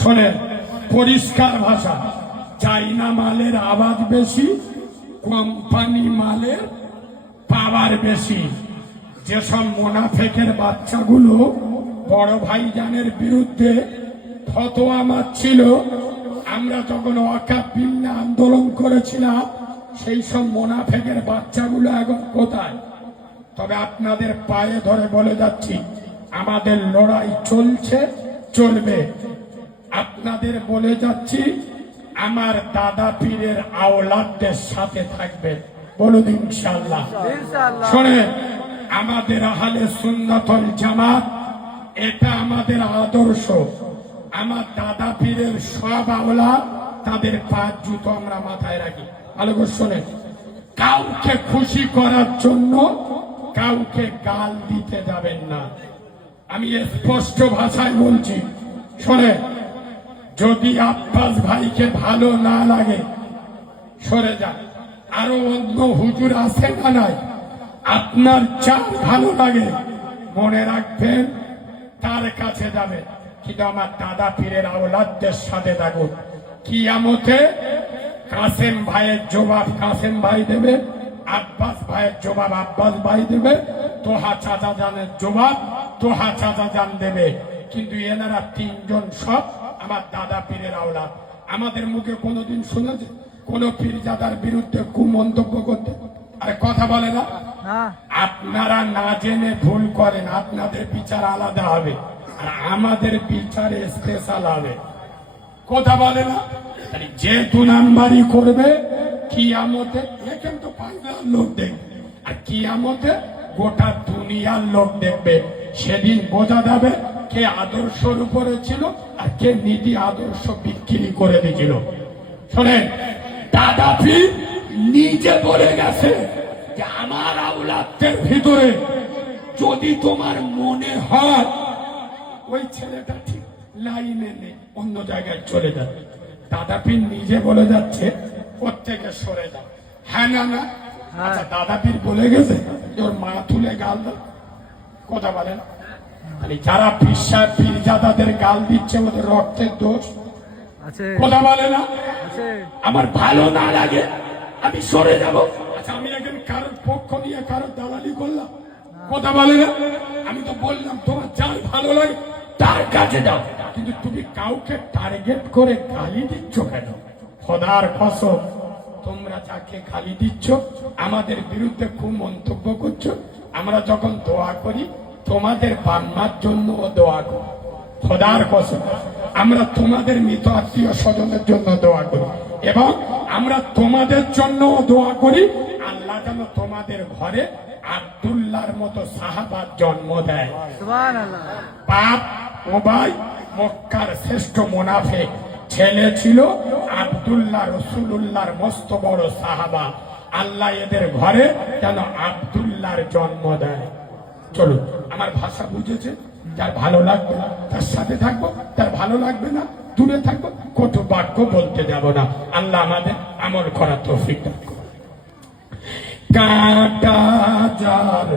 শোনেন পরিষ্কার ভাষা, চাইনা মালের আবাদ বেশি, কোম্পানি মালের পাওয়ার বেশি। যেসব মোনাফেকের বাচ্চাগুলো বড় ভাইজানের বিরুদ্ধে ফতোয়া মারছিল, আমরা যখন ওয়াকাব বিল্লা আন্দোলন করেছিলাম, সেই সব মোনাফেকের বাচ্চাগুলো এখন কোথায়? তবে আপনাদের পায়ে ধরে বলে যাচ্ছি, আমাদের লড়াই চলছে চলবে। আপনাদের বলে যাচ্ছি আমার দাদা পীরের আওলাদদের সাথে থাকবে। বলুন ইনশাল্লাহ ইনশাআল্লাহ। শোনে আমাদের আহলে সুন্নতল জামাত এটা আমাদের আদর্শ। আমার দাদা পীরের সব আওলা তাদের পাঁচ জুতো আমরা মাথায় রাখি। ভালো করে শোনেন। কাউকে খুশি করার জন্য কাউকে গাল দিতে যাবেন না। আমি স্পষ্ট ভাষায় বলছি শোনে যদি আব্বাস ভাইকে ভালো না লাগে, সরে যান আরও অন্য হুজুর আছে না নাই? আপনার যা ভালো লাগে, মনে রাখবেন, তার কাছে যাবে। কিন্তু আমার দাদা পীরের আওলাদদের সাথে থাকুন কিয়ামতে কাসেম ভাইয়ের জবাব কাসেম ভাই দেবে, আব্বাস ভাইয়ের জবাব আব্বাস ভাই দেবে। তোহা চাচা জানের জবাব তোহা চাচা জান দেবে। কিন্তু এনারা তিনজন সব আমার দাদা পীরের আওলাদ। আমাদের মুখে কোনোদিন শুনেছে কোন পীরজাদার বিরুদ্ধে কুমন্তব্য করতে আর কথা বলে না। আপনারা না জেনে ভুল করেন আপনাদের বিচার আলাদা হবে আর আমাদের বিচার স্পেশাল হবে। কথা বলে না? যে দু নাম্বারই করবে কিয়ামতে এখান তো পাঁচলার লোক দেখবে। আর কি কিয়ামতে গোটা দুনিয়ার লোক দেখবে। সেদিন বোঝা যাবে কে আদর্শর উপরে ছিল আর কে নীতি আদর্শ বিক্রি করে দিয়েছিল। শোনেন দাদা নিজে বলে গেছে যে আমার আউলাদের ভিতরে যদি তোমার মনে হয় ওই ছেলেটা ঠিক লাইনে নেই অন্য জায়গায় চলে যাবে। দাদা পীর নিজে বলে যাচ্ছে প্রত্যেকে সরে যাও। হ্যাঁ না না? আচ্ছা দাদা পীর বলে গেছে যে ওর মা তুলে গাল দাও। কথা বলেন খালি যারা বিশ্বাস পীরজাদাদের গাল দিচ্ছে ওদের রক্তের দোষ। কথা বলে না। আমার ভালো না লাগে। আমি সরে যাব। আচ্ছা আমি একজন কারোর পক্ষ নিয়ে কারোর দালালি করলাম। কথা বলে না। আমি তো বললাম তোমার যার ভালো লাগে তার কাছে যাও কিন্তু তুমি কাউকে টার্গেট করে গালি দিচ্ছ কেন? খোদার কসম তোমরা যাকে গালি দিচ্ছ আমাদের বিরুদ্ধে খুব মন্তব্য করছ। আমরা যখন দোয়া করি তোমাদের বান্নার জন্য দোয়া করি। খোদার কসম আমরা তোমাদের মৃত আত্মীয় স্বজনের জন্য দোয়া করি এবং আমরা তোমাদের জন্য দোয়া করি আল্লাহ যেন তোমাদের ঘরে আব্দুল্লাহর মতো সাহাবার জন্ম দেয়। পাপ ওবাই মক্কার শ্রেষ্ঠ মোনাফেক। ছেলে ছিল আব্দুল্লাহ রসুল্লাহর মস্ত বড় সাহাবা। আল্লাহ এদের ঘরে যেন আবদুল্লাহর জন্ম দেয়। চলুন, আমার ভাষা বুঝেছে? যার ভালো লাগবে না, তার সাথে থাকব, তার ভালো লাগবে না, দূরে থাকব, কটু বাক্য বলতে যাব না। আল্লাহ আমাদের আমল করা তৌফিক কাটা যার